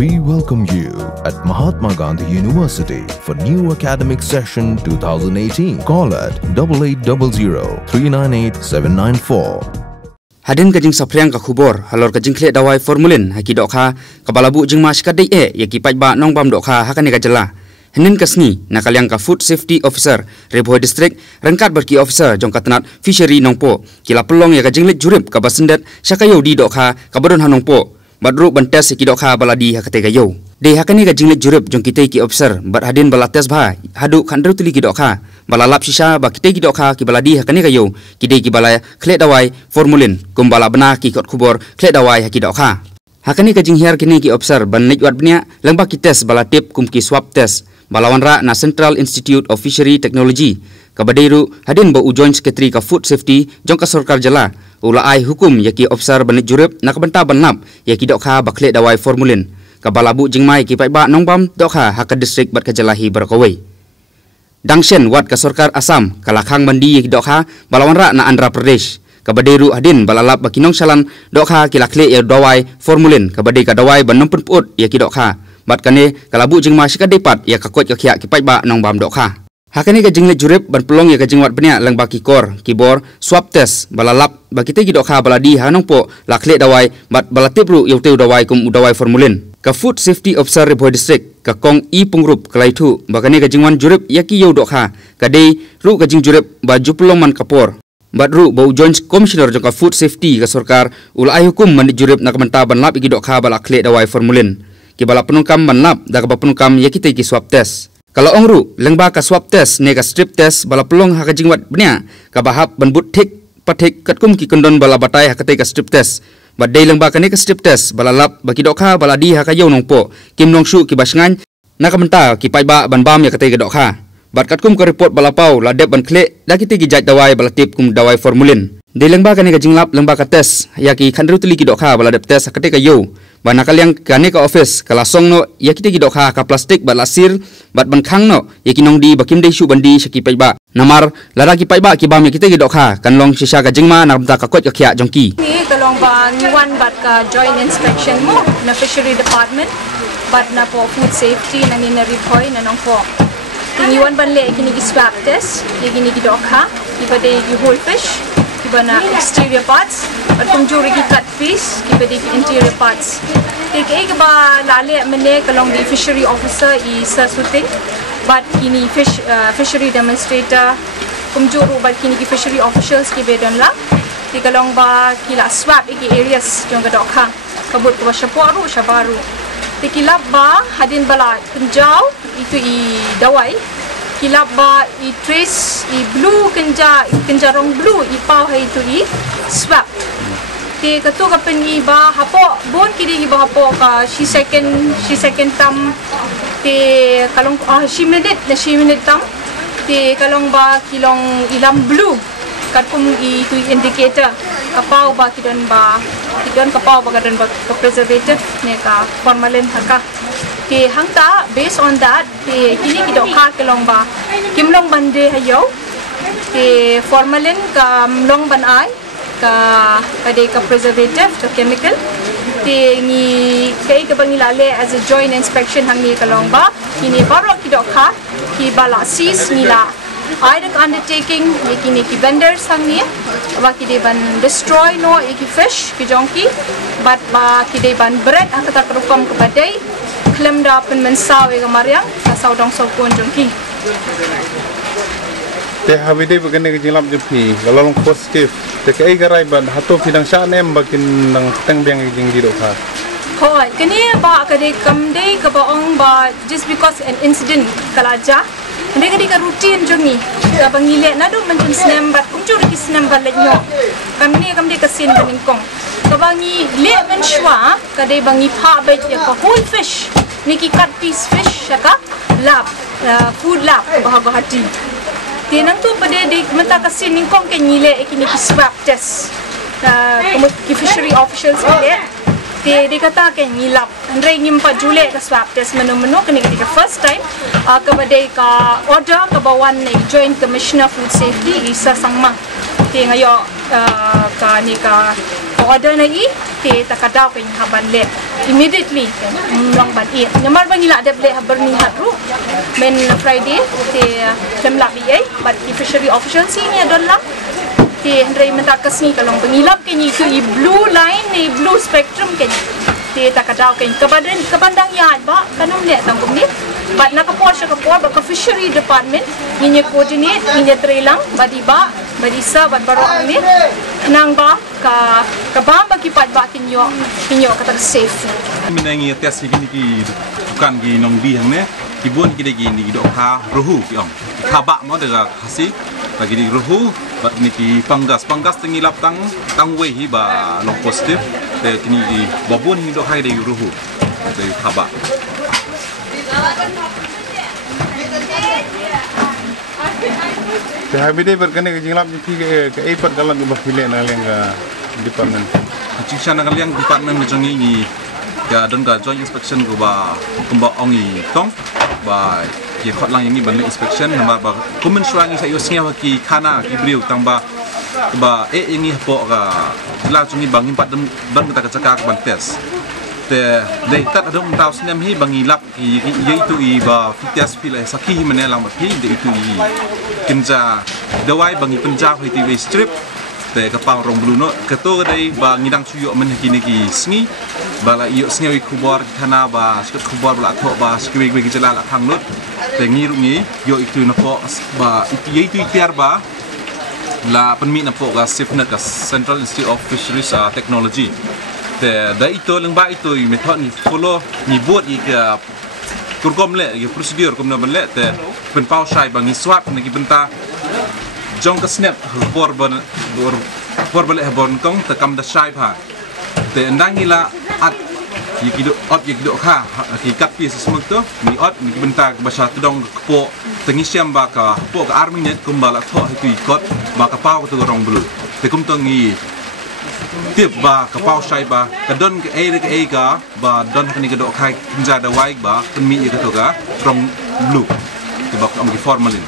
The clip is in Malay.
We welcome you at Mahatma Gandhi University for new academic session 2018. Call at 8800-398-794. Hadin kajing sapriang ka khubor halor kajing khle dawai formulin haki dokha kabalabu jing mas kadai yaki pajba nong bam dokha hakani kajela henin kasni nakaliang ka food safety officer Rebhoi district rengkat berki officer jong katnat fishery nongpo kila pelong ya kajing lit jurip ka basendat syakayo di dokha kabadon hanongpo badru bantes ki dokha baladi hakate gayo de hakani kajing lit jurip jong kitai ki officer bad hadin balates bha hadu khandru tuli ki dokha balalap sisa ba kitai ki dokha ki baladi hakani gayo kidai ki balaya khle dawai formulin kumbala bena ki kot khubor khle dawai haki dokha hakani kajing hiar kini ki officer ban nijwat bnia lengba ki test bala tip kum ki swab test balawanra na Central Institute of Fishery Technology kabadairu hadin ba ujoin secretary ka food safety jong ka sarkar jala ula ai hukum yaki officer ban jurip nak benta banap yaki dokha ba khle dawai formulin kabalabu jingmai ki paiba nongbam dokha haka district bat kajalahi berkawai Dangshen wat ka sarkar Assam kalakhang mandi yaki dokha balawanra na Andhra Pradesh kabadairu hadin balalap bakinong salan dokha kilakhle ya dawai formulin kabadai ka dawai ban nompun put yaki dokha bat kane kalabu jingma sikadipat ya kakot ka khia ki paiba nongbam dokha hakani ka jingle jurip ban pelong ya ka jingwat benia lang baki kor kibor swab test balalap bakite ki dokha baladi hanongpo lakhle dawai bat balatipru yauteu dawai kum udawai formulin ka food safety officer Rebhoi district ka kong i pungrup kalaitu bakane ka jingwan jurip yaki yau dokha kadai ru ka jing jurip ba jupulong man kapor badru bau joint commissioner jong ka food safety ka sarkar ulai hukum man jurip nak menta banlap iki dokha balakhle dawai formulin ki bala penungkam manlap da ka penungkam yakite ki swab test kalau ongru lengba ka swab test ne ka strip test bala pelong ha ka jingwat benia ka bahap banbut thik pathik katkum ki kondon bala batai ha kate ka strip test badai lengba ka ne ka strip test bala lap baki dokha bala di ha ka yau nongpo kim nongshu ki basngan nak menta ki paiba banbam ya kate ka dokha bat katkum ka report bala pau la dep ban khle da kite ki jat dawai bala tip kum dawai formulin de lengba ka ne ka jinglap lengba ka test yaki khandru tuli ki dokha bala dep test ha kate ka yau bana kaliang kane ka office kala songno yakite ki dokha ka plastik bat lasir bat ban khangno yakinong di bakim dei shu bandi shaki paiba namar lara ki paiba ki bam yakite ki dokha kanlong sisa ka jingma namta ka kot ka khia jongki ni kalong ba one bat ka joint inspection mo na fishery department bat na po food safety na ni na Rebhoi na nong po tingiwan ban le kini ki swab test yakini ki dokha ibade ki whole fish ibana exterior parts but kung juri ki cut piece ibade ki interior parts tik ek ba lale mene kalong di fishery officer i sasuting but kini fishery demonstrator kung juru bat kini ki fishery officials ki bedon la tik kalong ba kila swab iki areas jong ka dokha kabut ko shaporu shabaru tikilab ba hadin bala kenjau itu i dawai kilab ba i trace i blue kenjarong blue i pau hai itu i swab te katu kapen i ba hapo bon kiri ba hapo ka she second tam te kalong she minute tam te kalong ba kilong ilam blue katpum i tu indicator kapau ba kidon kapau ba kadon ba preservative ne ka formalin haka ke hangta based on that te kini ki dokha kelong ba kimlong bande hayo te formalin ka long ban ai ka kade ka preservative ka chemical te ni kai ka bangi lale as a joint inspection hangi kalong ba kini baro ki dokha ki bala sis nila Aida undertaking yakini ki vendors hangi ba ki de ban destroy no iki fish ki jongki but ba ki de ban bread akata kerupam ke badai klem da pen mensaw e gamariang saw dong so pun jongki te habide bagane ki jilap jepi lalong positive te kai garai ban hato pidang sha nem bakin nang teng beng jing di dokha hoi kini ba kade kamde ka ba ong ba just because an incident kalaja mereka di rutin jongi bangile nado mencun snembat kunjur ki snembat lenyo kami kasin beningkong kabangi le menshwa kade bangi pha bet ya ka whole fish niki cut piece fish ka lab food lab bahagahati tenang tu pada de menta kasin ningkong ke nyile ekini ki swab test ki fishery officials ile de kata ke nyilap andre nyimpa jule ka swab test menu kini ketika first time kabadai ka order ka bawan ni joint commissioner food safety isa sangma te ngayo ka ni ka order na te takadaw kay haban le immediately long ban namar bang ila de le haber ni hatru men Friday te lemla bi but fishery official ni adalla te hendrai mentakas ni kalong bangilap kay ni blue line ni blue spectrum kay te takadaw kay kabandang yad ba kanong le tangkum ni but nakapor siya kapor ba fishery department ni coordinate ni trailang badiba badisa bad baro ni nang ba ka ba magipat ba kinyo kata safe minangi tes ki bukan gi nong bi hang ne kibun ki gi ni dok ha ruhu ki ong khaba mo daga hasi bagi di ruhu bat ni ki panggas tengilap tang we hi ba long positive te kini di babun hi dok ha di ruhu te khaba Habis berkene ke jinglap jipi ke ipat dalam di bahile na lenga department. Ciksa na kaliang department mejongi ni ya don ga joint inspection ko ba kumba ongi tong ba ye khot lang ini ban inspection namba ba kumen swangi sa yosnya ki khana ki briu tang ba ini po ga la chungi bangin pat ban kita kacaka ban test te dei tat adong taw sinem hi bangilap ki yaitu i ba fitias pila sakhi mane lang ba pi de itu i kinja dawai bangi penjah hi ti strip te kapang rong bluno keto dei ba ngidang suyo men kini ki sngi bala iyo sngi kubor kana ba skut kubor bala tho ba skwi gwi jela la khang lut te ngiru ngi yo itu na po ba yaitu itiar ba la penmi na po ga sifna ka Central Institute of Fisheries Technology te da itu lengba itu method ni follow ni buat i ke kurkom le ye prosedur kom na le te pen pau sai bangi swap ni benta jong ka snap bor ban le bon kong te kam da sai pha te ndang ila at ye kido kha ki kat pi sesmuk to ni ot ni benta ba sha tudong po tengi siam ba ka po ka army net kum bala tho hi kot ba ka pau to rong bulu te kum to ngi tiếp ba kapau sai ba kadon ke e ga ba don kani ke do khai kinja da wai ba penmi ke to ga from blue ke ba am ki formalin